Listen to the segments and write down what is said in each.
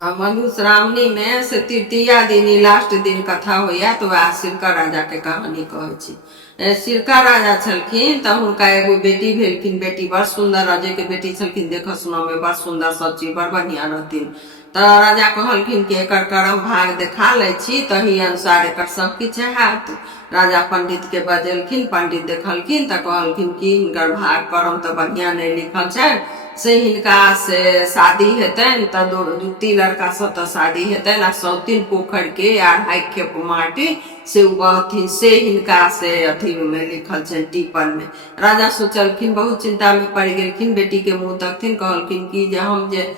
मधुश्रावणी में से तृतीया दिन ही लास्ट दिन कथा होइया तो वह सिरका राजा के कहानी कहै छी। सिरका राजा छलखिन त हुनका एगो बेटी भेलखिन। बेटी बड़ सुंदर, राजे के बेटी छलखिन, देख सुनऽ में बड़ सुंदर, सब चीज बड़ बढ़िया रहथिन। त राजा कहलखिन कि एकर करम भाग देखा लै छी, तही अनुसार एकर सब किछु हैत। राजा पंडित के बजेलखिन, पंडित देखलखिन त कहलखिन कि हिनकर भाग करम त बढ़िया नहीं लिखल छै, से हिनका से शादी हेतन त दूती लड़का सब त शादी हेतन आ सौतीन पोखर के 2.5 खेप माटी से उबहथिन, से हिनका से अथी में लिखल छै टीपन में। राजा सोचलखिन, बहुत चिंता में पड़ गेलखिन, बेटी के मुंह तकथिन, कहलखिन कि जे हम जे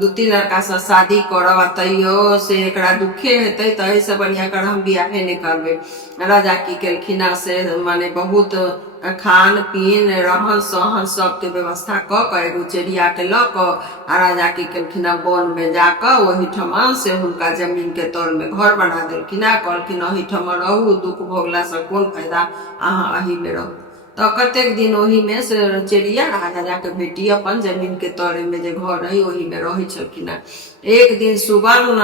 दूती लड़का से शादी करब आ तैयो से एकरा दुखे हेतै त एहि से बढ़िया कर हम बियाहे नहीं करबे। राजा की केलखिन से माने बहुत खान पीन रहन सहन सबके व्यवस्था क के एगो चेरिया के ल क आ राजा की केलखिन वन में जाकर वही ठमा से हुनका जमीन के तौर में घर बना देलखिन। कहलखिन अही ठमा रहू, दुख भोगला से कोन फायदा, अहाँ अही में रहू। तो कतेक दिन वही में से चेरिया राजा के बेटी अपन जमीन के तौर में जे घर रही वही में रही छलखिन। एक दिन सुवर्ण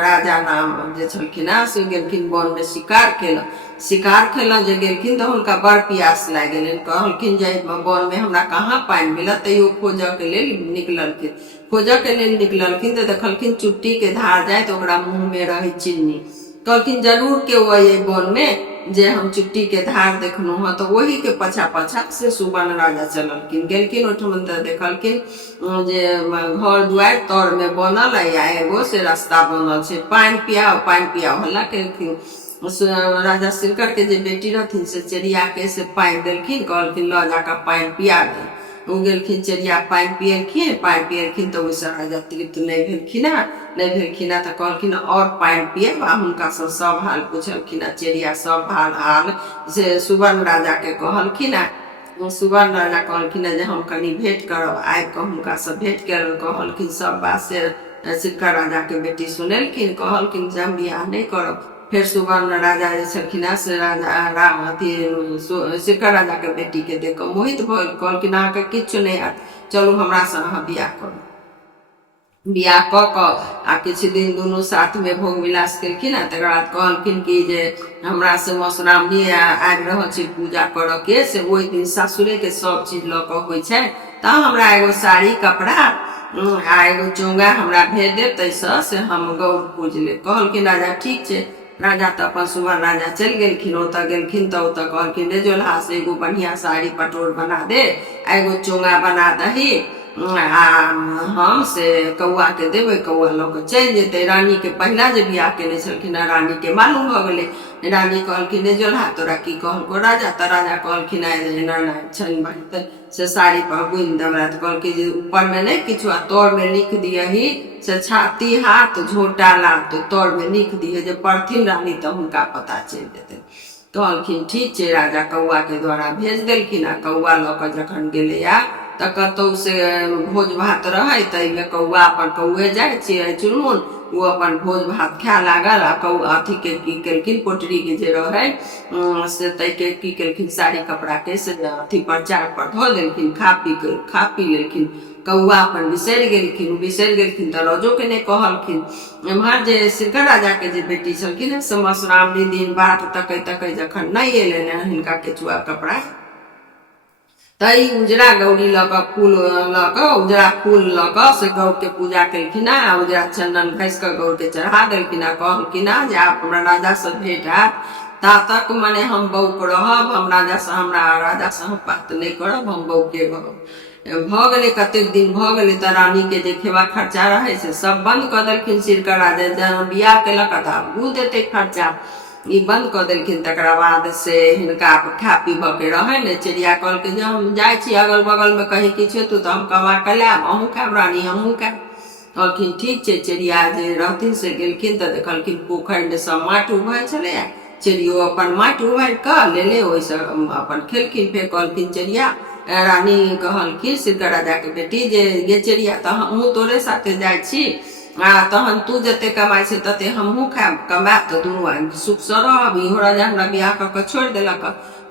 राजा नाम जे छलखिन से गेलखिन वन में शिकार खेल। शिकार खेल जे गेलखिन तो हुनका बड़ प्यास लाग गेलनि। कहलखिन जे वन में हमरा कहाँ पानि मिलत, तैयो खोज के लेल निकललखिन। खोज के लेल निकललखिन तो देखलखिन चुट्टी के धार जाए तो ओकरा मुंह में रही चीनी। कहलखिन जरूर के वो ये वन में जे हम चुट्टी के धार देखलू हँ, तो वही के पछा पछा से सुवर्ण राजा चललखिन। गेलखिन ओठम देखलखिन जे घर दुआर तर में बनल या एगो से रास्ता बनल छै, पानि पियाओ हल्ला केलखिन। राजा सिरकर के जे बेटी रहथिन से चेरिया के से पानि देलखिन, कहलखिन ल जाकर पानि पिया दे। वो गेलखिन चेरिया पानि पियलखिन तो वैसे राजा तृप्त नहीं भेलखिन तो कहलखिन और पानि पियब। हुनका सब हाल पूछलखिन, चेरिया सब हाल से सुवर्ण राजा के कहलखिन। सुवर्ण राजा कहलखिन जे हम कनी भेंट करब, आबि कऽ हुनका से भेंट कर कहलखिन सब बात से सिरका राजा के बेटी सुनेलखिन। कहलखिन जे हम बियाह नहीं करब। फिर सुवर्ण राजा जे छलखिन से राजा अथी सिरका राजा के बेटी के देख कऽ मोहित भऽ कहलखिन अहाँके किछु नहीं हैत, चलू हमरा से अहाँ बियाह करू। बियाह क आ किछु दिन दुनू साथ में भोग विलास केलखिन। तकर बाद कहलखिन कि जे हमरा से मधुश्रावणी आबि रहल छै पूजा करऽ के, से ओहि दिन सासुरे के सब चीज ल के होइ छै, त हमरा एगो साड़ी कपड़ा आ एगो चोंगा हमरा भेज देब, तैसे से हम गौर पूज लेब। कहलखिन राजा ठीक छै। राजा तो अपन सुवर्ण राजा चल गेलखिन। ओतऽ गेलखिन तो ओतऽ कहलखिन रे जोल्हा से एगो बढ़िया साड़ी पटोर बना दे, एगो चोंगा बना दही, आ हम से कौआ के देवे, कौआ लऽ के चल जेते। रानी के पहला जे बियाह केने छलखिन रानी के मालूम भ गेलै। रानी कहलखिन रे जोल्हा तोरा की कहलको राजा, त राजा कहलखिन छन भाई से साड़ी पर बुन देवरा। तो कहलखिन जे ऊपर में नहीं किछु आ तौर में लिख दियही से छाती हाथ झोटा लात, तो तौर में लिख दिए जे पढ़थिन रानी तो हुनका पता चल जेते। कहलखिन ठीक छै। राजा कौआ के द्वारा भेज देलखिन आ कौआ ल के जखन गेले त कतौ से भोज भात रहे, तैमे कौआ अपन कौए जाए चिड़ै चुनमुन वो अपन भोज भात खाए लागल। आ कौआ अथी के की केलखिन पोटरी के जे रहे से तै के की केलखिन साड़ी कपड़ा के से अथी पर चार पर धो देलखिन। खा पी लेलखिन। कौआ अपन बिसरि गेलखिन त रोजो के नहीं कहलखिन। एम्हर जे सिरका राजा के जे बेटी छलखिन से मधुश्रावणी दिन बाट तकै जखन नहीं एलनि हिनका केचुआ कपड़ा, तई उजरा गौरी उजरा फूल से गौ के पूजा केलखिन। उजरा चंदन घस के गौ के चढ़ा देलखिन। कहलखिन जे आप हमरा राजा से भेंट हैत ता तक मने हम बौक रहब, हम राजा से हम बात नहीं करब, हम बौके रहब। भ गेलै कतेक दिन भ गेलै त रानी के जे खेवा खर्चा रहे से सब बंद क देलखिन। सिरका राजा जब बियाह केलक त आब देते खर्चा, ई बंद क देलखिन। तकरा बाद से हिनका खा पीब के रहे ने। चिड़िया कहलखिन जे हम जाए छी अगल बगल में कहीं किछु हेतु तो हम कमा के लायब, अहूँ खायब रानी हमहूँ खायब। कहलखिन ठीक छै। चिड़िया जे रहथिन से गेलखिन त देखलखिन पोखरि में सब माटि उभै छलै। चिड़ियो अपन माटि उभरि क लेले ओहिसँ अपन खेलखिन। फेर कहलखिन चिड़िया रानी कहलखिन सिरका राजा के बेटी जे गे चिड़िया त हमहूँ तोरे साथे जाए छी, तहन तू जते कमाई से तते हमहूँ खायब, कमायब तो दुनू आदमी सुख से रहब। इहो राजा हमरा बियाह क के छोड़ि देलक।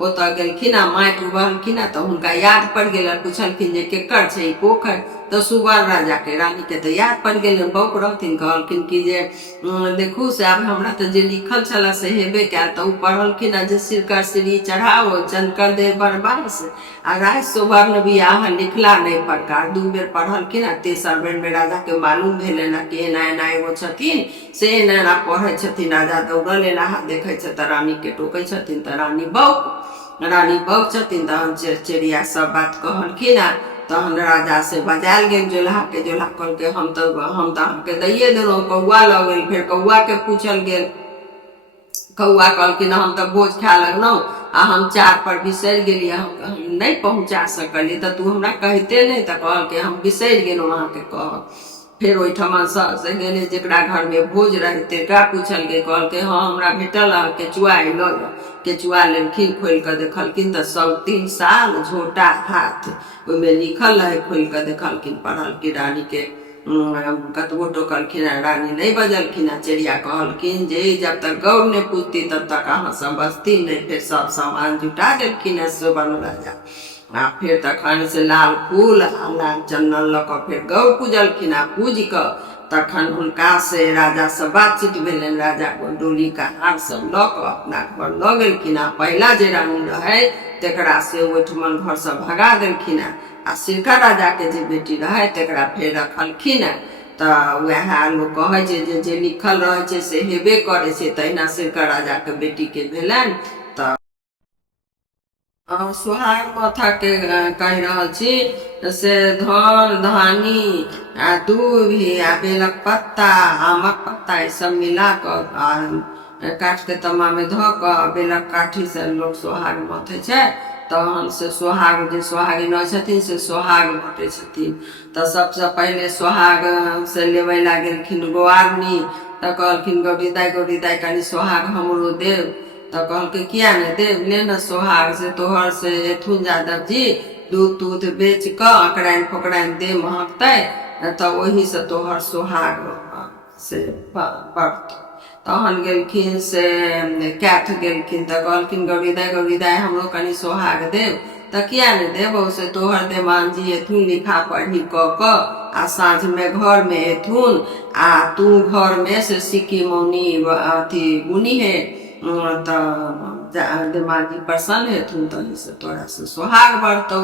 ओतऽ गेलखिन आ माटि उबहलखिन आ तऽ हुनका याद पड़ि गेलनि, पुछलखिन जे केकर छै ई पोखरि, तऽ सुवर राजा के रानी के तऽ याद पड़ि गेलनि, बौक रहथिन, कहलखिन कि जे देखू से आब हमरा तऽ जे लिखल छले से हेबे कयल। तऽ ओ पढ़लखिन आ जे सिरका सीढ़ी चढ़ाओ जनकर दे बनवास आ राय सुवर्ण बियाह लिखला नहीं प्रकार। 2 बेर पढ़लखिन आ तेसर बेर में राजा के मालूम भेलनि कि एना एना एगो छथिन से एना एना पढ़ै छथिन। राजा दौड़ल एना देखे छै तऽ रानी के टोकै छथिन, तऽ रानी बौक छथिन। तहन चिड़िया सब बात कहलखिन आ तहन राजा से बजायल गेल जोल्हा के। जोल्हा कहलकै हम तो अहाँके दैये देलहुँ। कौआ लऽ गेल, फेर कौआ के पूछल गेल, कौआ कहलखिन हम तो भोज खाय लगलहुँ आ हम 4 पर बिसरि गेलियै, हम नहीं पहुँचा सकलियै, तऽ तू हमरा कहते नहीं। तऽ कहलकै हम बिसरि गेलहुँ अहाँके कहब। फिर ओहिठमा से गेले जेकरा घर में भोज रहे तेकरा पूछल गए, कहलकै हाँ हमरा भेटल केचुआ लऽ जाओ। केचुआ लेलखिन, खोल के देखलखिन तऽ 3 साल झोटा हाथ ओहिमे लिखल रहे। खोल के देखलखिन, पढ़लखिन, रानी के कतबो टोकलखिन रानी नहीं बजलखिन। चिड़िया कहलखिन जे जब तक गौर नहीं पूछती तब तक अहाँ सब बचती नहीं। फिर सब सामान जुटा देलखिन सुवर्ण राजा आ फिर तखन से लाल फूल आ लाल चंदन लऽ कऽ फिर गौ पूजलखिन आ पूज कऽ तखन हुनका से राजा से बातचीत भेलनि। राजा डोली का हार सब लऽ कऽ अपना घर लऽ गेलखिन आ पहिला जे रानी रहे तेकरा से ओहिठमन घर से भगा देलखिन आ सिरका राजा के जे बेटी रहे तेकरा फेर रखलखिन। तऽ वएह लोग कहे छै जे लिखल रहे छै से हेबे करे छै, तहिना सिरका राजा के बेटी के भेलनि। तऽ सुहाग माथा के कहि रहल छी से धन धानी आ दूभी आ बेलक पत्ता आमक पत्ता ई सब मिला कर काट के तमा में धो कर बेलक काठी से लोग सुहाग मथे छै। तहन से सुहाग जे सुहागिन छथिन से सुहाग बाँटे छथिन। तऽ सबसे पहले सुहाग से लेवे ला गेलखिन गोआरनी। तऽ कहलखिन गौरी दाई कनी सुहाग हमरो देव। तऽ कहलकै किया नहीं देव, ले न सुहाग से तोहर से एथुन यादव जी दूध बेच क अकड़ाइन फकड़ाइन दे महकते तऽ वही से तोहर सुहाग से बढ़त। तहन गेलखिन से कैथ गेलखिन तऽ कहलखिन गौरी दाई हमरो कनी सुहाग देव। तऽ किया नहीं देबो, से तोहर देवान जी एथुन लिखा पढ़ी क आ साँझ में घर में एथुन आ तू घर में से सिक्की मौनी अथी बुनी है दिमागी प्रसन्न हेथुन तनी से तोरा से सुहाग बढ़तौ।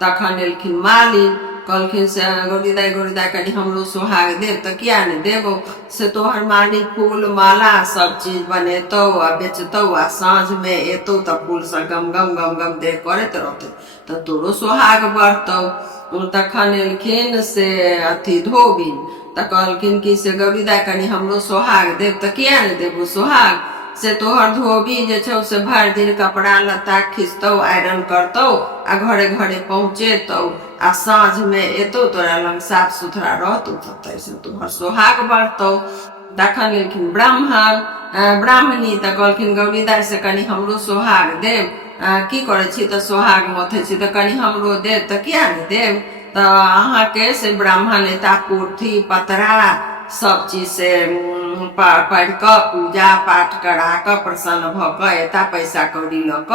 तखन एलखिन मालिन, कहलखिन से गौरी दाई कनी हमरो सुहाग देव। तऽ किया नहीं देबो, से तोहर मालिक फूल माला सब चीज बनेतौ आ बेचतौ आ साँझ में एतौ तऽ फूल से गम गम देह करैत रहतौ तऽ तोरो सुहाग बढ़तौ। तखन एलखिन से अथी धोबिन। तऽ कहलखिन कि से गौरी दाई कनी हमरो सुहाग देव। तऽ किया नहीं देबो सुहाग, से तोहर धोबी जे छौ से भरि दिन कपड़ा लत्ता खींचतौ आयरन करतौ आ घरे घरे पहुँचेतौ आ साँझ में एतौ तोरा लंग साफ सुथरा रहतौ तैसे तोहर सुहाग बढ़तौ। तखन गेलखिन ब्राह्मणी। तऽ कहलखिन गौरी दाई से कनी हमरो सुहाग देव। की करे छी, तऽ सुहाग मथे छी, तऽ कनी हमरो देव। तऽ किया नहीं देव, तऽ अहाँ के से ब्राह्मण एता पोथी पतरा सब चीज से पढ़ क पूजा पाठ करा क प्रसन्न भ क एता पैसा कौड़ी ल क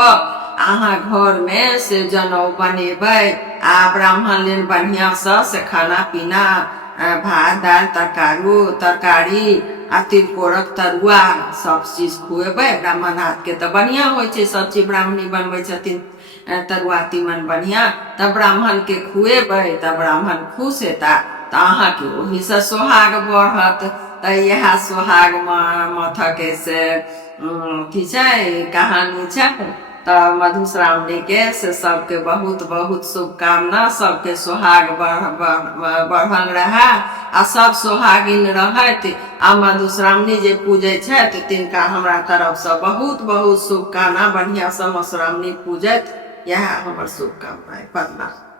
अहाँ घर में से जनौ बनेबै आ ब्राह्मण लेल बढ़िया से खाना पीना भात दाल तरकारी आ तिलकोरक तरुआ सब चीज खुएबै। ब्राह्मण हाथ के तऽ बढ़िया होइ छै, सब चीज ब्राह्मणी बनबै छथिन तरुआ तीमन बढ़िया। तब ब्राह्मण के खुएबै तऽ ब्राह्मण खुश हेता तऽ अहाँ के ओही से सुहाग बढ़त। तऽ यह सुहाग माथा के से अथी छै कहानी छै। तऽ मधुश्रावणी के से सबके बहुत बहुत शुभकामना। सबके सुहाग बढ़ल रहे आ सब सुहागिन रहत आ मधुश्रावणी जे पूजे छथि तिनका हमरा तरफ से बहुत बहुत शुभकामना। बढ़िया से मधुश्रावणी पूजत, यह हमर शुभकामना। प्रणाम।